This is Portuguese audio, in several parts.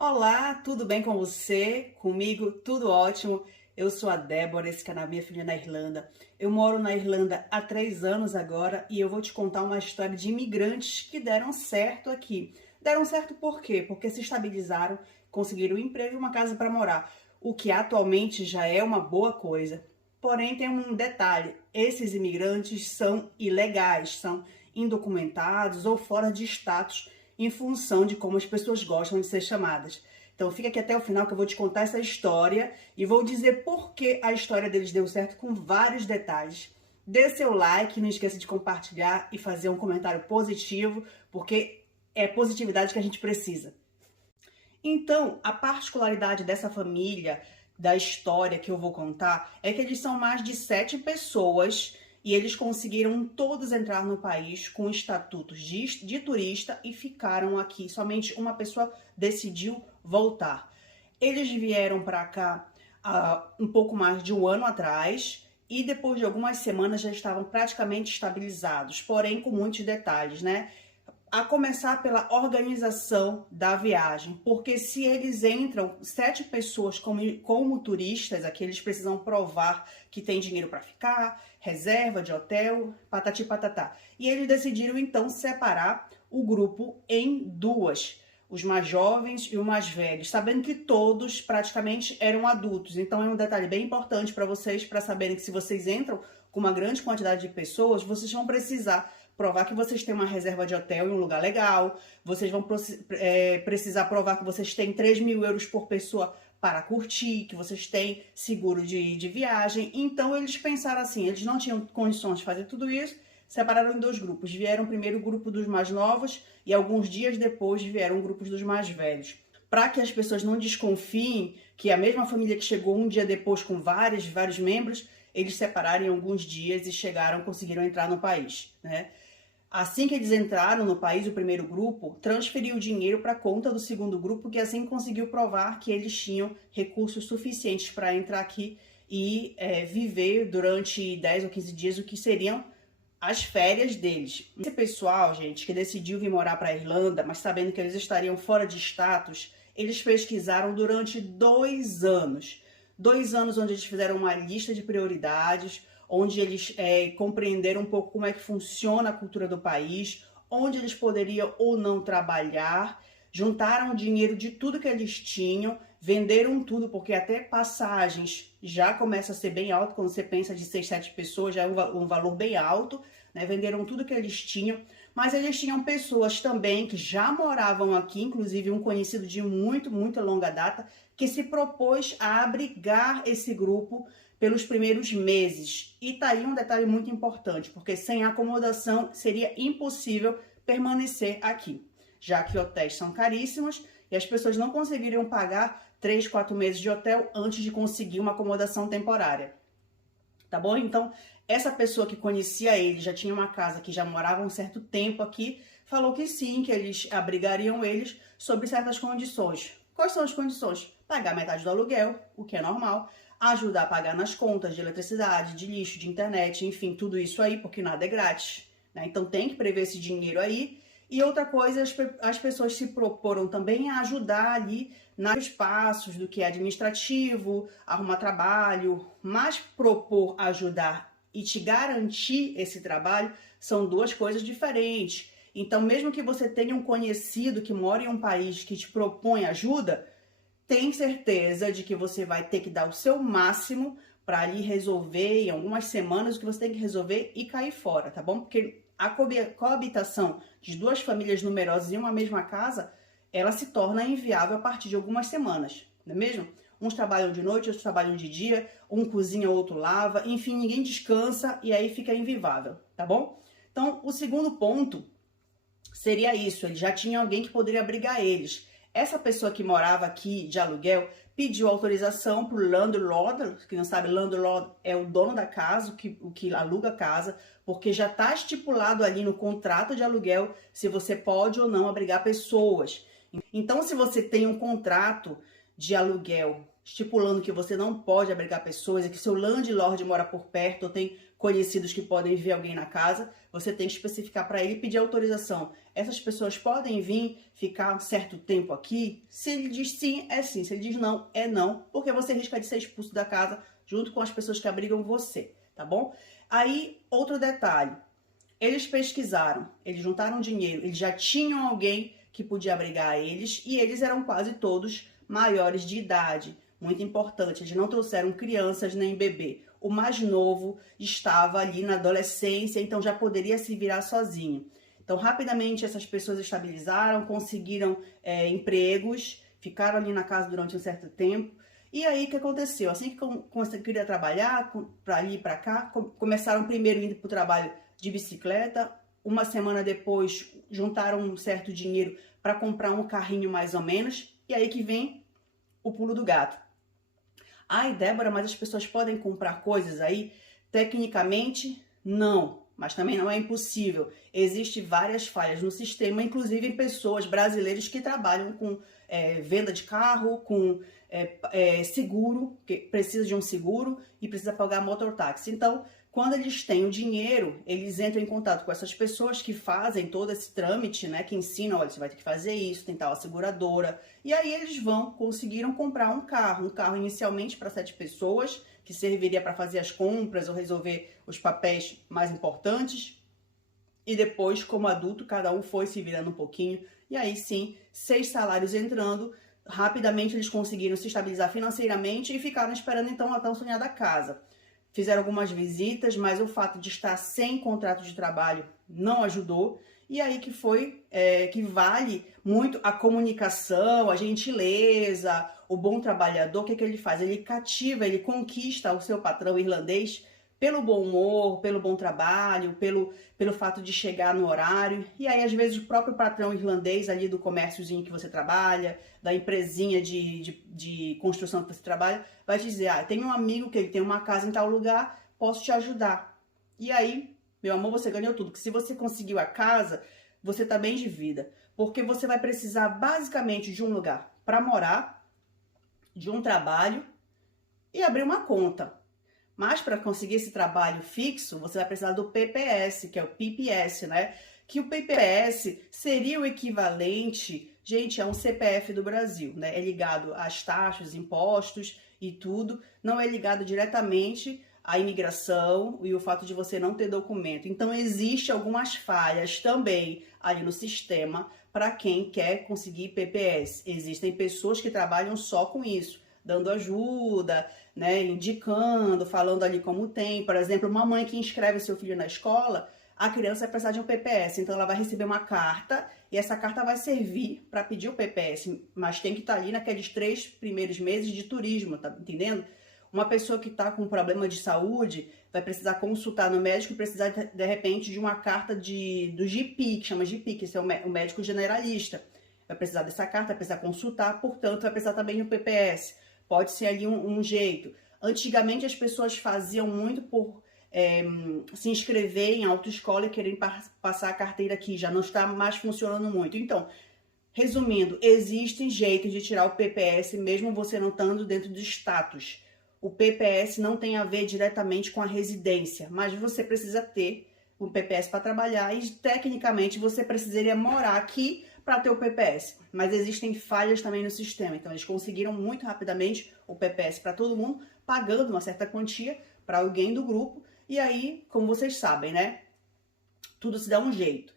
Olá, tudo bem com você? Comigo, tudo ótimo. Eu sou a Débora, esse canal Minha Filha na Irlanda. Eu moro na Irlanda há 3 anos agora e eu vou te contar uma história de imigrantes que deram certo aqui. Deram certo por quê? Porque se estabilizaram, conseguiram um emprego e uma casa para morar, o que atualmente já é uma boa coisa. Porém, tem um detalhe: esses imigrantes são ilegais, são indocumentados ou fora de status em função de como as pessoas gostam de ser chamadas. Então fica aqui até o final que eu vou te contar essa história e vou dizer por que a história deles deu certo com vários detalhes. Dê seu like, não esqueça de compartilhar e fazer um comentário positivo, porque é positividade que a gente precisa. Então, a particularidade dessa família, da história que eu vou contar, é que eles são mais de 7 pessoas e eles conseguiram todos entrar no país com estatutos de turista e ficaram aqui. Somente uma pessoa decidiu voltar. Eles vieram para cá um pouco mais de um ano atrás e depois de algumas semanas já estavam praticamente estabilizados, porém com muitos detalhes, né? A começar pela organização da viagem, porque se eles entram 7 pessoas como turistas, aqui eles precisam provar que tem dinheiro para ficar, reserva de hotel, patati patatá. E eles decidiram então separar o grupo em duas, os mais jovens e os mais velhos, sabendo que todos praticamente eram adultos. Então é um detalhe bem importante para vocês, para saberem que se vocês entram com uma grande quantidade de pessoas, vocês vão precisar provar que vocês têm uma reserva de hotel em um lugar legal, vocês vão precisar provar que vocês têm 3.000 euros por pessoa para curtir, que vocês têm seguro de viagem. Então eles pensaram assim, eles não tinham condições de fazer tudo isso, separaram em 2 grupos. Vieram primeiro o grupo dos mais novos e alguns dias depois vieram grupos dos mais velhos. Para que as pessoas não desconfiem que a mesma família que chegou um dia depois com vários membros, eles separaram em alguns dias e conseguiram entrar no país, né? Assim que eles entraram no país, o primeiro grupo transferiu o dinheiro para a conta do segundo grupo, que assim conseguiu provar que eles tinham recursos suficientes para entrar aqui e viver durante 10 ou 15 dias o que seriam as férias deles. Esse pessoal, gente, que decidiu vir morar para a Irlanda, mas sabendo que eles estariam fora de status, eles pesquisaram durante 2 anos. 2 anos onde eles fizeram uma lista de prioridades, onde eles compreenderam um pouco como é que funciona a cultura do país, onde eles poderiam ou não trabalhar, juntaram o dinheiro de tudo que eles tinham, venderam tudo, porque até passagens já começa a ser bem alto, quando você pensa de 6, 7 pessoas, já é um valor bem alto, né? Venderam tudo que eles tinham, mas eles tinham pessoas também que já moravam aqui, inclusive um conhecido de muita longa data, que se propôs a abrigar esse grupo pelos primeiros meses. E tá aí um detalhe muito importante, porque sem acomodação seria impossível permanecer aqui, já que hotéis são caríssimos e as pessoas não conseguiriam pagar 3, 4 meses de hotel antes de conseguir uma acomodação temporária. Tá bom? Então, essa pessoa que conhecia ele, já tinha uma casa, que já morava um certo tempo aqui, falou que sim, que eles abrigariam eles sob certas condições. Quais são as condições? Pagar metade do aluguel, o que é normal, ajudar a pagar nas contas de eletricidade, de lixo, de internet, enfim, tudo isso aí, porque nada é grátis, né? Então tem que prever esse dinheiro aí. E outra coisa, as pessoas se proporam também a ajudar ali nos passos do que é administrativo, arrumar trabalho, mas propor ajudar e te garantir esse trabalho são 2 coisas diferentes. Então, mesmo que você tenha um conhecido que mora em um país que te propõe ajuda, tem certeza de que você vai ter que dar o seu máximo para ali resolver em algumas semanas o que você tem que resolver e cair fora, tá bom? Porque a coabitação de 2 famílias numerosas em uma mesma casa, ela se torna inviável a partir de algumas semanas, não é mesmo? Uns trabalham de noite, outros trabalham de dia, um cozinha, outro lava, enfim, ninguém descansa e aí fica invivável, tá bom? Então, o segundo ponto seria isso, ele já tinha alguém que poderia abrigar eles. Essa pessoa que morava aqui de aluguel pediu autorização para o landlord, que não sabe, landlord é o dono da casa, o que aluga a casa, porque já está estipulado ali no contrato de aluguel se você pode ou não abrigar pessoas. Então, se você tem um contrato de aluguel, estipulando que você não pode abrigar pessoas e que seu landlord mora por perto ou tem conhecidos que podem ver alguém na casa, você tem que especificar para ele e pedir autorização. Essas pessoas podem vir ficar um certo tempo aqui? Se ele diz sim, é sim. Se ele diz não, é não, porque você risca de ser expulso da casa junto com as pessoas que abrigam você, tá bom? Aí, outro detalhe. Eles pesquisaram, eles juntaram dinheiro, eles já tinham alguém que podia abrigar eles e eles eram quase todos maiores de idade. Muito importante, eles não trouxeram crianças nem bebê. O mais novo estava ali na adolescência, então já poderia se virar sozinho. Então, rapidamente, essas pessoas estabilizaram, conseguiram empregos, ficaram ali na casa durante um certo tempo. E aí, o que aconteceu? Assim que conseguiram trabalhar, para ali e para cá, começaram primeiro indo para o trabalho de bicicleta. Uma semana depois, juntaram um certo dinheiro para comprar um carrinho mais ou menos. E aí que vem o pulo do gato. Ai, Débora, mas as pessoas podem comprar coisas aí? Tecnicamente, não. Mas também não é impossível. Existem várias falhas no sistema, inclusive em pessoas brasileiras que trabalham com venda de carro, com seguro, que precisa de um seguro e precisa pagar motortáxi. Então, quando eles têm o dinheiro, eles entram em contato com essas pessoas que fazem todo esse trâmite, né? Que ensinam, olha, você vai ter que fazer isso, tem tal seguradora. E aí eles conseguiram comprar um carro inicialmente para 7 pessoas, que serviria para fazer as compras ou resolver os papéis mais importantes. E depois, como adulto, cada um foi se virando um pouquinho. E aí sim, 6 salários entrando. Rapidamente eles conseguiram se estabilizar financeiramente e ficaram esperando então a tão sonhada casa. Fizeram algumas visitas, mas o fato de estar sem contrato de trabalho não ajudou. E aí que que vale muito a comunicação, a gentileza, o bom trabalhador. O que ele faz? Ele cativa, ele conquista o seu patrão irlandês pelo bom humor, pelo bom trabalho, pelo fato de chegar no horário. E aí, às vezes, o próprio patrão irlandês ali do comérciozinho que você trabalha, da empresinha de construção que você trabalha, vai te dizer, tem um amigo que ele tem uma casa em tal lugar, posso te ajudar. E aí, meu amor, você ganhou tudo. Que se você conseguiu a casa, você tá bem de vida. Porque você vai precisar basicamente de um lugar para morar, de um trabalho e abrir uma conta. Mas para conseguir esse trabalho fixo, você vai precisar do PPS, que é o PPS, né? Que o PPS seria o equivalente, gente, a um CPF do Brasil, né? É ligado às taxas, impostos e tudo. Não é ligado diretamente à imigração e o fato de você não ter documento. Então, existe algumas falhas também ali no sistema para quem quer conseguir PPS. Existem pessoas que trabalham só com isso, dando ajuda, né, indicando, falando ali como tem. Por exemplo, uma mãe que inscreve seu filho na escola, a criança vai precisar de um PPS, então ela vai receber uma carta e essa carta vai servir para pedir o PPS, mas tem que estar ali naqueles 3 primeiros meses de turismo, tá entendendo? Uma pessoa que está com problema de saúde vai precisar consultar no médico e precisar, de repente, de uma carta do GP, que chama GP, que esse é o médico generalista. Vai precisar dessa carta, vai precisar consultar, portanto, vai precisar também do PPS. Pode ser ali um jeito. Antigamente as pessoas faziam muito por se inscrever em autoescola e querem passar a carteira aqui. Já não está mais funcionando muito. Então, resumindo, existem jeitos de tirar o PPS mesmo você não estando dentro do status. O PPS não tem a ver diretamente com a residência, mas você precisa ter o PPS para trabalhar e tecnicamente você precisaria morar aqui para ter o PPS, mas existem falhas também no sistema, então eles conseguiram muito rapidamente o PPS para todo mundo, pagando uma certa quantia para alguém do grupo, e aí, como vocês sabem, né, tudo se dá um jeito.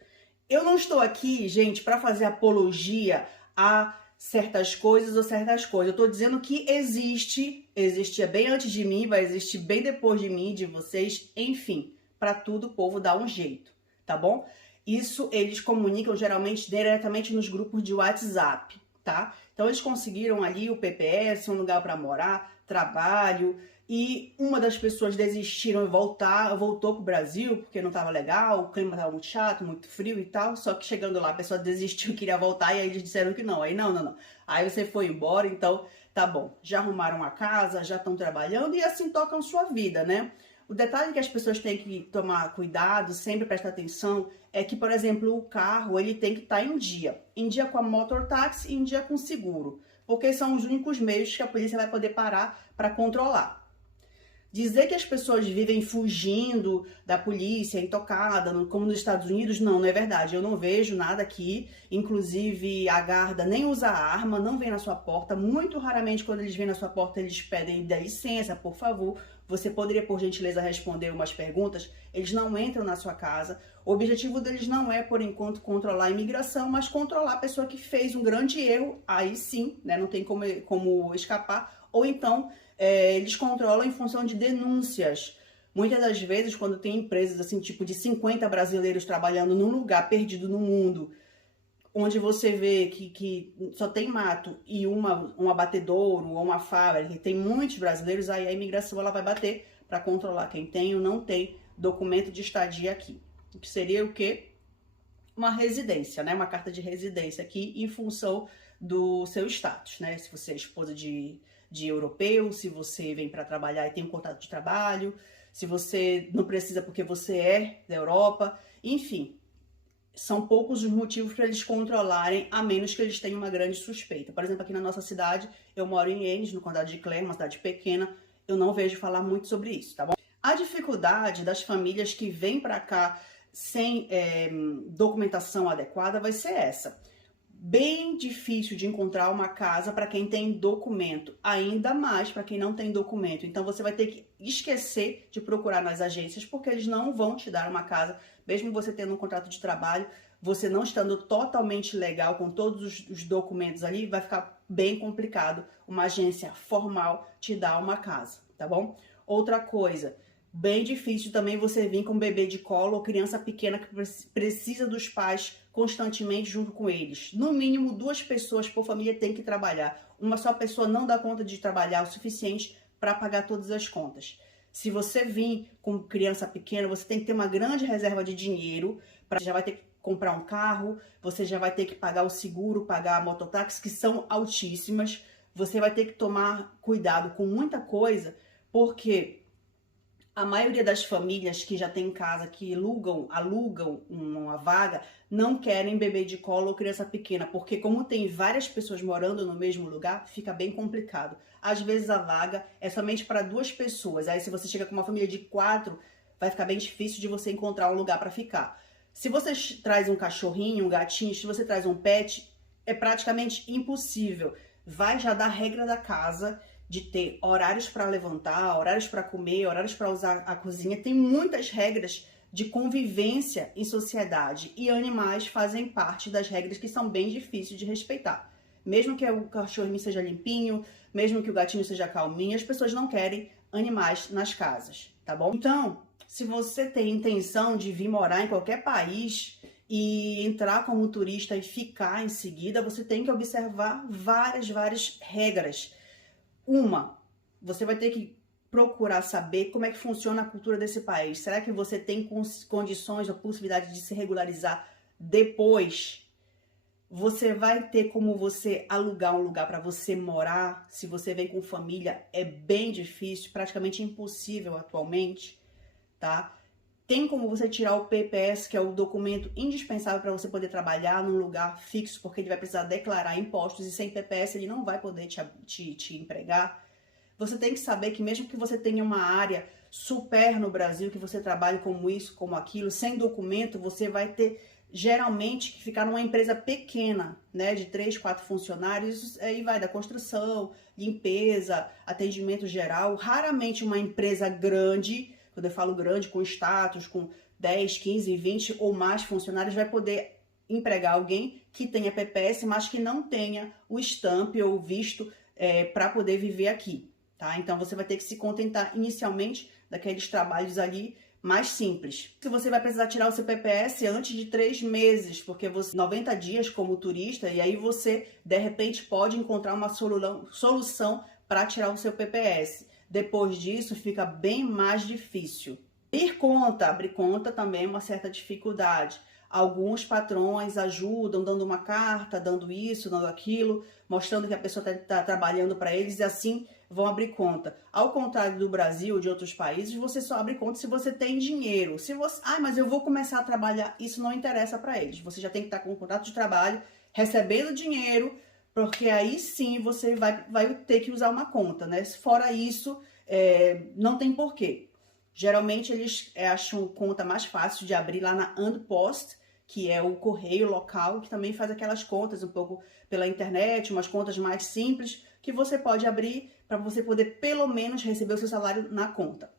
Eu não estou aqui, gente, para fazer apologia a certas coisas ou certas coisas, eu estou dizendo que existia bem antes de mim, vai existir bem depois de mim, de vocês, enfim, para tudo o povo dá um jeito, tá bom? Isso eles comunicam geralmente diretamente nos grupos de WhatsApp, tá? Então eles conseguiram ali o PPS, um lugar para morar, trabalho, e uma das pessoas desistiram e voltou pro Brasil porque não estava legal, o clima estava muito chato, muito frio e tal, só que chegando lá a pessoa desistiu, queria voltar e aí eles disseram que não, aí não. Aí você foi embora, então tá bom, já arrumaram a casa, já estão trabalhando e assim tocam sua vida, né? O detalhe que as pessoas têm que tomar cuidado, sempre prestar atenção, é que, por exemplo, o carro ele tem que estar em dia com a motortáxi e em dia com o seguro, porque são os únicos meios que a polícia vai poder parar para controlar. Dizer que as pessoas vivem fugindo da polícia, intocada, como nos Estados Unidos, não é verdade. Eu não vejo nada aqui. Inclusive, a guarda nem usa arma, não vem na sua porta. Muito raramente, quando eles vêm na sua porta, eles pedem dá licença, por favor. Você poderia, por gentileza, responder umas perguntas? Eles não entram na sua casa. O objetivo deles não é, por enquanto, controlar a imigração, mas controlar a pessoa que fez um grande erro. Aí sim, né, não tem como escapar. Ou então, eles controlam em função de denúncias. Muitas das vezes, quando tem empresas assim, tipo de 50 brasileiros trabalhando num lugar perdido no mundo, onde você vê que só tem mato e um abatedouro ou uma fábrica, e tem muitos brasileiros, aí a imigração ela vai bater para controlar quem tem ou não tem documento de estadia aqui. O que seria o quê? Uma residência, né? Uma carta de residência aqui em função do seu status, né? Se você é esposa de europeu, se você vem para trabalhar e tem um contrato de trabalho, se você não precisa porque você é da Europa, enfim, são poucos os motivos para eles controlarem, a menos que eles tenham uma grande suspeita. Por exemplo, aqui na nossa cidade, eu moro em Ennis, no condado de Clare, uma cidade pequena, eu não vejo falar muito sobre isso, tá bom? A dificuldade das famílias que vêm para cá sem documentação adequada vai ser essa. Bem difícil de encontrar uma casa para quem tem documento, ainda mais para quem não tem documento. Então você vai ter que esquecer de procurar nas agências, porque eles não vão te dar uma casa, mesmo você tendo um contrato de trabalho, você não estando totalmente legal com todos os documentos ali, vai ficar bem complicado uma agência formal te dar uma casa, tá bom? Outra coisa, bem difícil também você vir com um bebê de colo ou criança pequena que precisa dos pais constantemente junto com eles. No mínimo 2 pessoas por família tem que trabalhar. Uma só pessoa não dá conta de trabalhar o suficiente para pagar todas as contas. Se você vir com criança pequena, você tem que ter uma grande reserva de dinheiro, você já vai ter que comprar um carro, você já vai ter que pagar o seguro, pagar a mototáxi, que são altíssimas. Você vai ter que tomar cuidado com muita coisa, porque a maioria das famílias que já tem casa, que alugam uma vaga, não querem bebê de colo ou criança pequena, porque como tem várias pessoas morando no mesmo lugar, fica bem complicado. Às vezes a vaga é somente para 2 pessoas, aí se você chega com uma família de 4, vai ficar bem difícil de você encontrar um lugar para ficar. Se você traz um cachorrinho, um gatinho, se você traz um pet, é praticamente impossível. Vai já dar regra da casa, de ter horários para levantar, horários para comer, horários para usar a cozinha. Tem muitas regras de convivência em sociedade e animais fazem parte das regras que são bem difíceis de respeitar. Mesmo que o cachorrinho seja limpinho, mesmo que o gatinho seja calminho, as pessoas não querem animais nas casas, tá bom? Então, se você tem intenção de vir morar em qualquer país e entrar como turista e ficar em seguida, você tem que observar várias regras. Você vai ter que procurar saber como é que funciona a cultura desse país. Será que você tem condições ou possibilidade de se regularizar depois? Você vai ter como você alugar um lugar para você morar? Se você vem com família, é bem difícil, praticamente impossível atualmente, tá? Tem como você tirar o PPS, que é o documento indispensável para você poder trabalhar num lugar fixo, porque ele vai precisar declarar impostos e sem PPS ele não vai poder te empregar. Você tem que saber que mesmo que você tenha uma área super no Brasil, que você trabalhe como isso, como aquilo, sem documento, você vai ter geralmente que ficar numa empresa pequena, né, de 3, 4 funcionários, isso aí vai da construção, limpeza, atendimento geral, raramente uma empresa grande. Quando eu falo grande, com status, com 10, 15, 20 ou mais funcionários, vai poder empregar alguém que tenha PPS, mas que não tenha o stamp ou visto para poder viver aqui, tá? Então, você vai ter que se contentar inicialmente daqueles trabalhos ali mais simples. Se você vai precisar tirar o seu PPS antes de 3 meses, porque você 90 dias como turista, e aí você, de repente, pode encontrar uma solução para tirar o seu PPS. Depois disso, fica bem mais difícil. Abrir conta também é uma certa dificuldade. alguns patrões ajudam, dando uma carta, dando isso, dando aquilo, mostrando que a pessoa está trabalhando para eles e assim vão abrir conta. Ao contrário do Brasil, de outros países, você só abre conta se você tem dinheiro. Se você, mas eu vou começar a trabalhar, isso não interessa para eles. Você já tem que estar com um contrato de trabalho, recebendo dinheiro, porque aí sim você vai ter que usar uma conta, né? Fora isso, não tem porquê. Geralmente eles acham conta mais fácil de abrir lá na Andpost, que é o correio local, que também faz aquelas contas um pouco pela internet, umas contas mais simples, que você pode abrir para você poder pelo menos receber o seu salário na conta.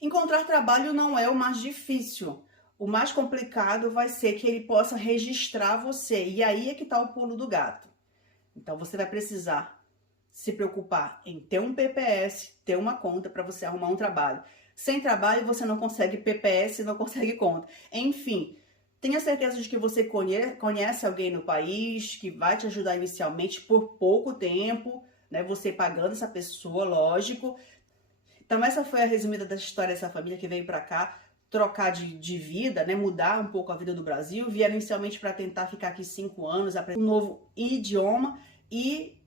Encontrar trabalho não é o mais difícil. O mais complicado vai ser que ele possa registrar você. E aí é que está o pulo do gato. Então você vai precisar se preocupar em ter um PPS, ter uma conta para você arrumar um trabalho. Sem trabalho você não consegue PPS, não consegue conta. Enfim, tenha certeza de que você conhece alguém no país que vai te ajudar inicialmente por pouco tempo, né? Você pagando essa pessoa, lógico. Então essa foi a resumida da história dessa família que veio para cá trocar de vida, né? Mudar um pouco a vida do Brasil. Vieram inicialmente para tentar ficar aqui 5 anos, aprender um novo idioma e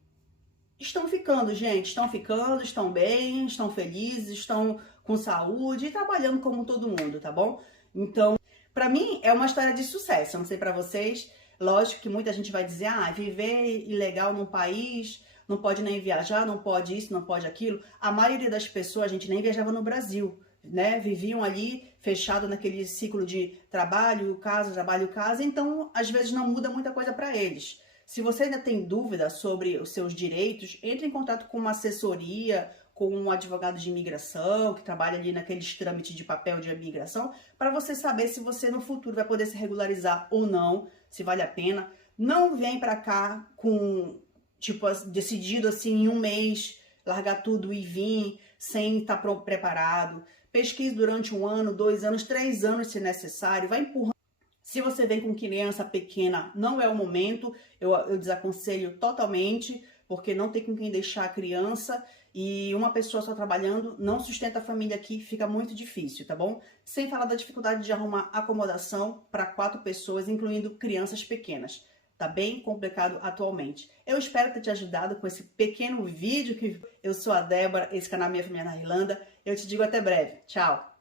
estão ficando, gente. Estão ficando, estão bem, estão felizes, estão com saúde e trabalhando como todo mundo, tá bom? Então, para mim é uma história de sucesso. Eu não sei para vocês. Lógico que muita gente vai dizer, viver ilegal num país, não pode nem viajar, não pode isso, não pode aquilo. A maioria das pessoas, a gente nem viajava no Brasil, né? Viviam ali fechado naquele ciclo de trabalho, casa, então às vezes não muda muita coisa para eles. Se você ainda tem dúvida sobre os seus direitos, entre em contato com uma assessoria, com um advogado de imigração, que trabalha ali naqueles trâmites de papel de imigração, para você saber se você no futuro vai poder se regularizar ou não, se vale a pena. Não vem para cá com, decidido assim em um mês, largar tudo e vir, sem estar preparado. Pesquise durante 1 ano, 2 anos, 3 anos se necessário, vai empurrando. Se você vem com criança pequena, não é o momento, eu desaconselho totalmente, porque não tem com quem deixar a criança e uma pessoa só trabalhando não sustenta a família aqui, fica muito difícil, tá bom? Sem falar da dificuldade de arrumar acomodação para 4 pessoas, incluindo crianças pequenas. Tá bem complicado atualmente. Eu espero ter te ajudado com esse pequeno vídeo. Eu sou a Débora, esse canal é Minha Família na Irlanda. Eu te digo até breve. Tchau!